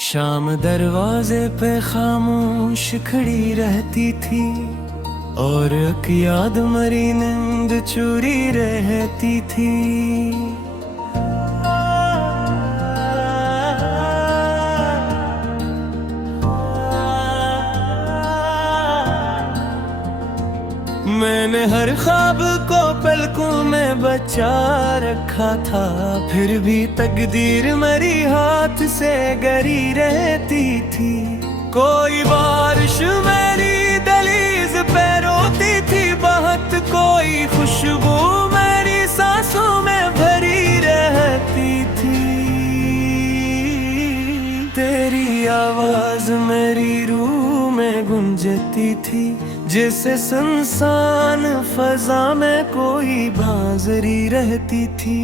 शाम दरवाजे पे खामोश खड़ी रहती थी और एक याद मरी नींद चूरी रहती थी। मैंने हर ख्वाब को पलकों में बचा रखा था, फिर भी तकदीर मेरी हाथ से गरी रहती थी। कोई बारिश मेरी दहलीज पे रोती थी बहुत, कोई खुशबू मेरी सांसों में भरी रहती थी। तेरी आवाज मेरी रूह में गूंजती थी, जैसे सुनसान फजा में कोई बांसुरी रहती थी।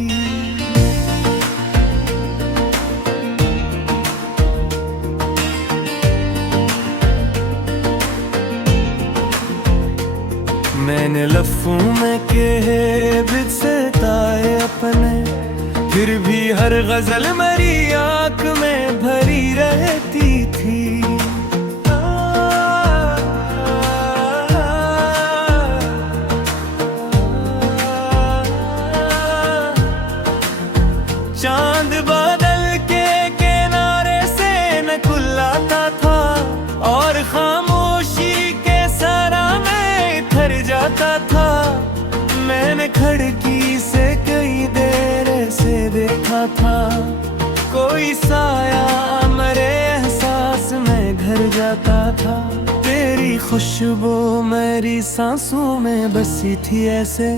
मैंने लफ्ज़ों में कहे बिसताए अपने, फिर भी हर गजल मेरी आँख में भरी रहती थी। चांद बादल के किनारे से नकुल आता था और खामोशी के सरा में इधर जाता था। मैंने खिड़की से कई देर से देखा था, कोई साया मेरे एहसास में घर जाता था। तेरी खुशबू मेरी सांसों में बसी थी ऐसे,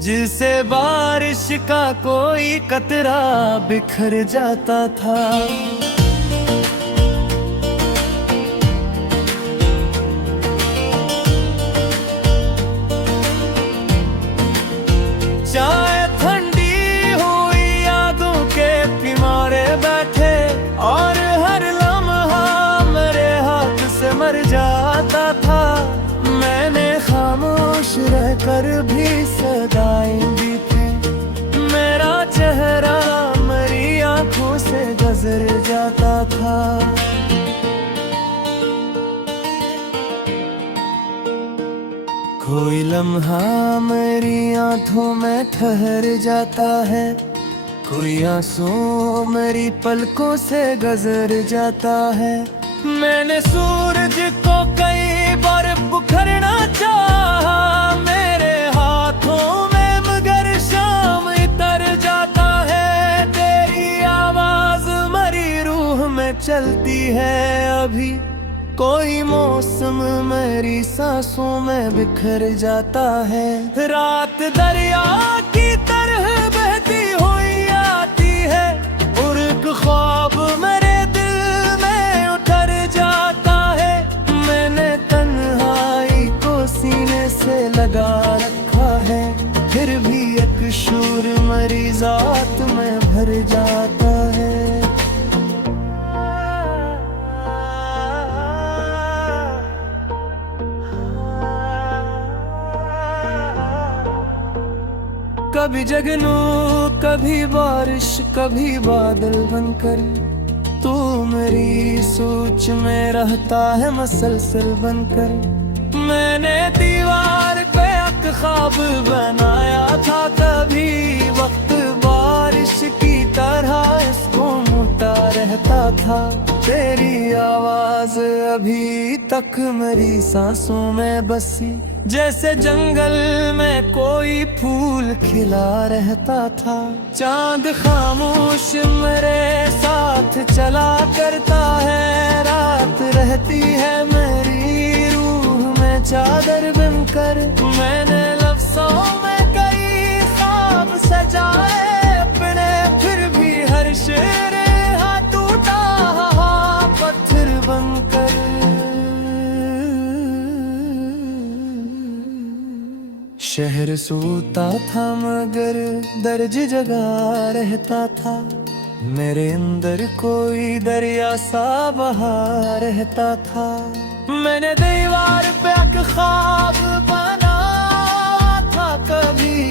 जिसे बारिश का कोई कतरा बिखर जाता था। चाहे ठंडी हुई यादों के किनारे बैठे और हर लम्हा मेरे हाथ से मर जाता था। मैंने खामोश रहकर भी सदाएं दी थी, मेरा चेहरा मेरी आंखों से गुजर जाता था। कोई लम्हा मेरी आंखों में ठहर जाता है, कोई आंसू मेरी पलकों से गुजर जाता है। मैंने सूरज को कई बार पुकारना चाहा मेरे हाथों में, मगर शाम इतर जाता है। तेरी आवाज मेरी रूह में चलती है अभी, कोई मौसम मेरी सांसों में बिखर जाता है। रात दरिया की तरह बहती हुई आती है और एक ख्वाब मेरे दिल में उतर जाता है। मैंने तन्हाई को सीने से लगा रखा है, फिर भी एक शूर मेरी जात में भर जाता है। कभी जगनू कभी बारिश कभी बादल बनकर, तू मेरी सोच में रहता है मसलसल बनकर। मैंने दीवार पे एक ख्वाब बनाया था, कभी वक्त बारिश की तरह इसको मुड़ता रहता था। तेरी आवाज अभी तक मेरी सांसों में बसी, जैसे जंगल में कोई फूल खिला रहता था। चांद खामोश मेरे साथ चला करता है, रात रहती है मेरी रूह में चादर बनकर। मैंने लफ्ज़ों में कई ख्वाब सजाए अपने, फिर भी हर शेर हाथ टूटा पत्थर बनकर। शहर सोता था मगर दर्ज जगा रहता था, मेरे अंदर कोई दरिया सा बहा रहता था। मैंने दीवार पे एक ख्वाब बना था, कभी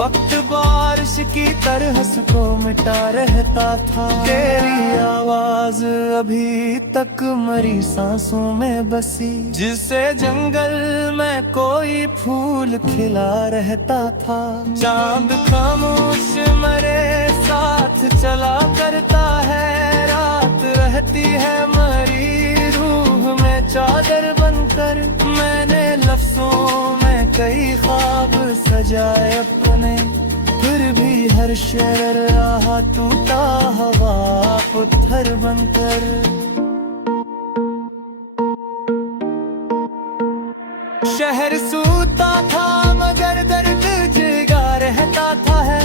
वक्त बारिश की तरह को मिटा रहता था। तेरी आवाज अभी तक मरी सांसों में बसी, जिसे जंगल में कोई फूल खिला रहता था। चांद खामोश मेरे साथ चला करता है, रात रहती है मरी रूह में चादर बनकर। मैंने लफ्जों में कई ख्वाब सजाए अपने, फिर भी हर शेर रहा टूटा हवा पत्थर बनकर। शहर सूता था मगर दर्द जगा रहता था है,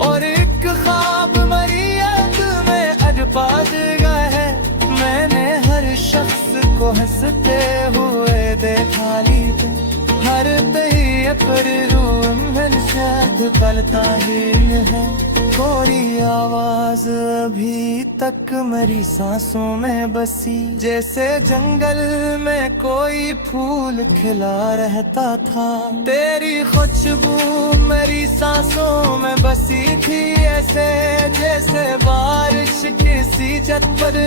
और एक ख्वाब मरी याद में अरपा जगा है। मैंने हर शख्स को हंसते हुए देखा ली, हर तय पर रूह में शायद पलता ही है। कोई आवाज अभी तक मेरी सांसों में बसी, जैसे जंगल में कोई फूल खिला रहता था। तेरी खुशबू मेरी सांसों में बसी थी, ऐसे जैसे बारिश किसी छत पर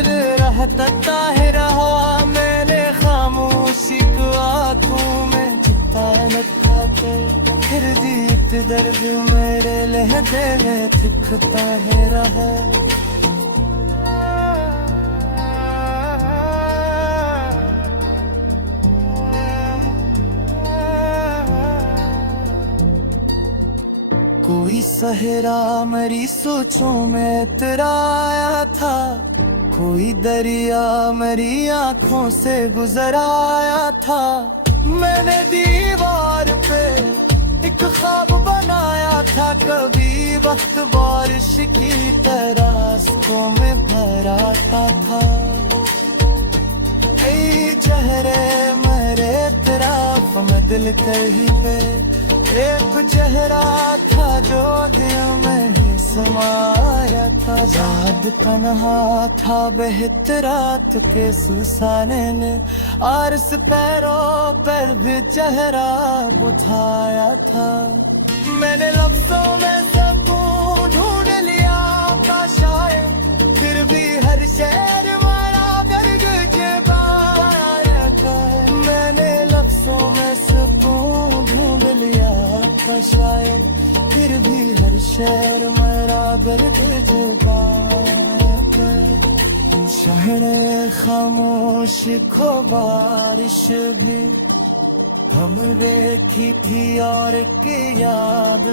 रहता है रहा। मैंने खामोशी को आंखों में छिपा रखा के, फिर दीप दर्द मेरे लहजे में थिकता है रहा। कोई सहरा मेरी सोचों में तराया था, कोई दरिया मेरी आंखों से गुजर आया था। मैंने दीवार पे एक ख्वाब बनाया था, कभी वक्त बारिश की तरह आंसुओं में भर आता था। ऐ चेहरे मेरे तरफ में दिल करीबे, एक चेहरा था जो दिल में ही समाया था। याद तन्हा था बेहतरात के सुसाने में, आरस पैरों पर भी चेहरा उठाया था। मैंने लफ्जों में सुकून ढूंढ लिया था शायद, फिर भी हर शेर मारा दर्द छुपाया था। मैंने लफ्जों में सुकून ढूंढ लिया था शायद, फिर भी हर शेर मेरा दर्द छुपाया था। शहर खामोश खो बारिश भी हम देखी थी और की याद।